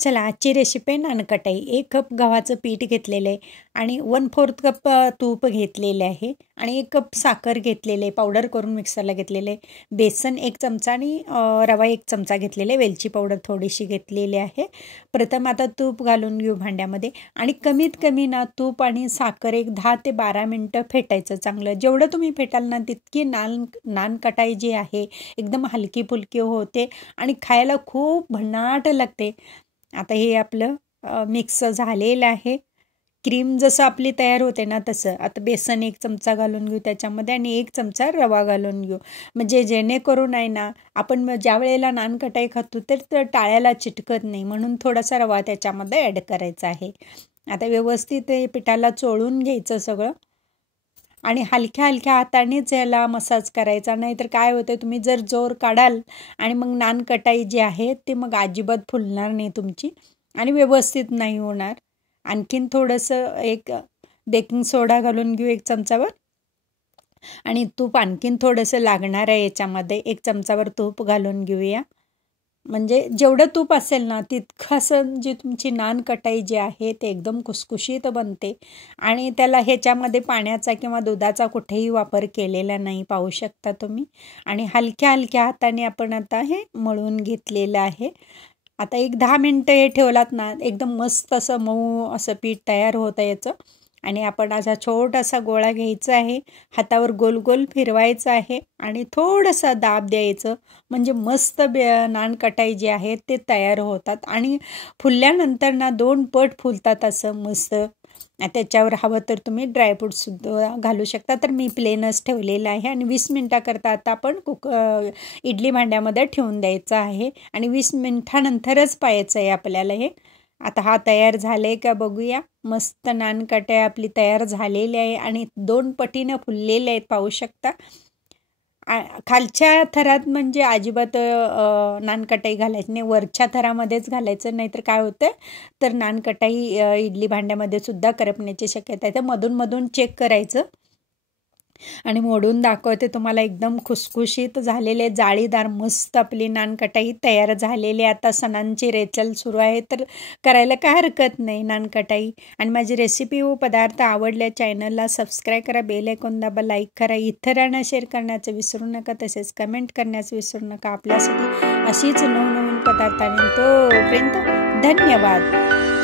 चला आजची रेसिपी आहे नानकटाई. 1 कप गव्हाचं पीठ घेतलेलं आहे आणि 1/4 कप तूप घेतलेले आहे आणि 1 कप साखर घेतलेले आहे, पावडर करून मिक्सरला घेतलेले आहे. बेसन 1 चमचा आणि रवा 1 चमचा घेतलेले, वेलची पावडर थोडीशी घेतलेली आहे. प्रथम आता तूप घालून घेऊ भांड्यामध्ये आणि कमीत कमी ना तूप आणि साखर एक 10 ते 12 मिनटं फेटायचं चांगलं. जेवढं तुम्ही फेटाल ना तितकी नानकटाई जी आहे एकदम हलकी फुलकी होते आणि खायला खूप भन्नाट लागते. आता हे आपलं मिक्स झालेलं आहे. क्रीम जसं आपली तयार होते ना तसं. आता बेसन 1 चमचा घालून घेऊ त्याच्यामध्ये आणि 1 चमचा रवा घालून घेऊ, म्हणजे जेणेकरून आहे ना आपण ज्या वेळेला नानकटाई खातो तर टाळ्याला चिटकत नाही, म्हणून थोडासा रवा त्याच्यामध्ये ॲड करायचा आहे. आता व्यवस्थित हे पिठाला चोळून घ्यायचं सगळं आणि हलक्या हलक्या हातानेच याला मसाज करायचा. नाही तर काय होतं, तुम्ही जर जोर काढाल आणि मग नानकटाई जी आहे ते मग अजिबात फुलणार नाही तुमची आणि व्यवस्थित नाही होणार. आणखीन थोडंसं एक बेकिंग सोडा घालून घेऊ 1 चमचावर आणि तूप आणखीन थोडंसं लागणार आहे याच्यामध्ये. 1 चमचावर तूप घालून घेऊया. म्हणजे जेवढं तूप असेल ना तितकंसं जी तुमची नानकटाई जी आहे ते एकदम खुसखुशीत बनते आणि त्याला ह्याच्यामध्ये पाण्याचा किंवा दुधाचा कुठेही वापर केलेला नाही, पाहू शकता तुम्ही. आणि हलक्या हलक्या हाताने आपण आता हे मळून घेतलेलं आहे. आता एक 10 मिनटं हे ठेवलात ना एकदम मस्त असं मऊ असं पीठ तयार होतं याचं. आणि आपण असा छोटासा गोळा घ्यायचा आहे, हातावर गोल गोल फिरवायचं आहे आणि थोडंसं दाब द्यायचं, म्हणजे मस्त नानकटाई जी आहे ते तयार होतात आणि फुलल्यानंतर ना 2 पट फुलतात असं मस्त. त्याच्यावर हवं तर तुम्ही ड्रायफ्रूटसुद्धा घालू शकता. तर मी प्लेनच ठेवलेलं आहे आणि 20 मिनटाकरता आता आपण इडली भांड्यामध्ये ठेवून द्यायचं आहे आणि 20 मिनटानंतरच पाहायचं आहे आपल्याला हे. आता हा तयार झालं आहे का बघूया. मस्त नानकटाई आपली तयार झालेली आहे आणि 2 पटीनं फुललेले आहेत, पाहू शकता. खालच्या थरात म्हणजे अजिबात नानकटाई घालायची नाही, वरच्या थरामध्येच घालायचं, नाहीतर काय होतं तर नानकटाई इडली भांड्यामध्ये सुद्धा करपण्याची शक्यता आहे. तर मधून मधून चेक करायचं आणि मोडून दाखवते तुम्हाला. एकदम खुसखुशीत झालेले जाळीदार मस्त आपली नानकटाई तयार झालेली. आता सणांची रेचल सुरू आहे तर करायला काय हरकत नाही नानकटाई. आणि माझी रेसिपी व पदार्थ आवडल्या चॅनलला सबस्क्राईब करा, बेल आयकॉन दाबा, लाईक करा, इतरांना शेअर करण्याचं विसरू नका, तसेच कमेंट करण्याचं विसरू नका. आपल्यासाठी अशीच नवनवीन पदार्थ आणि तोपर्यंत धन्यवाद.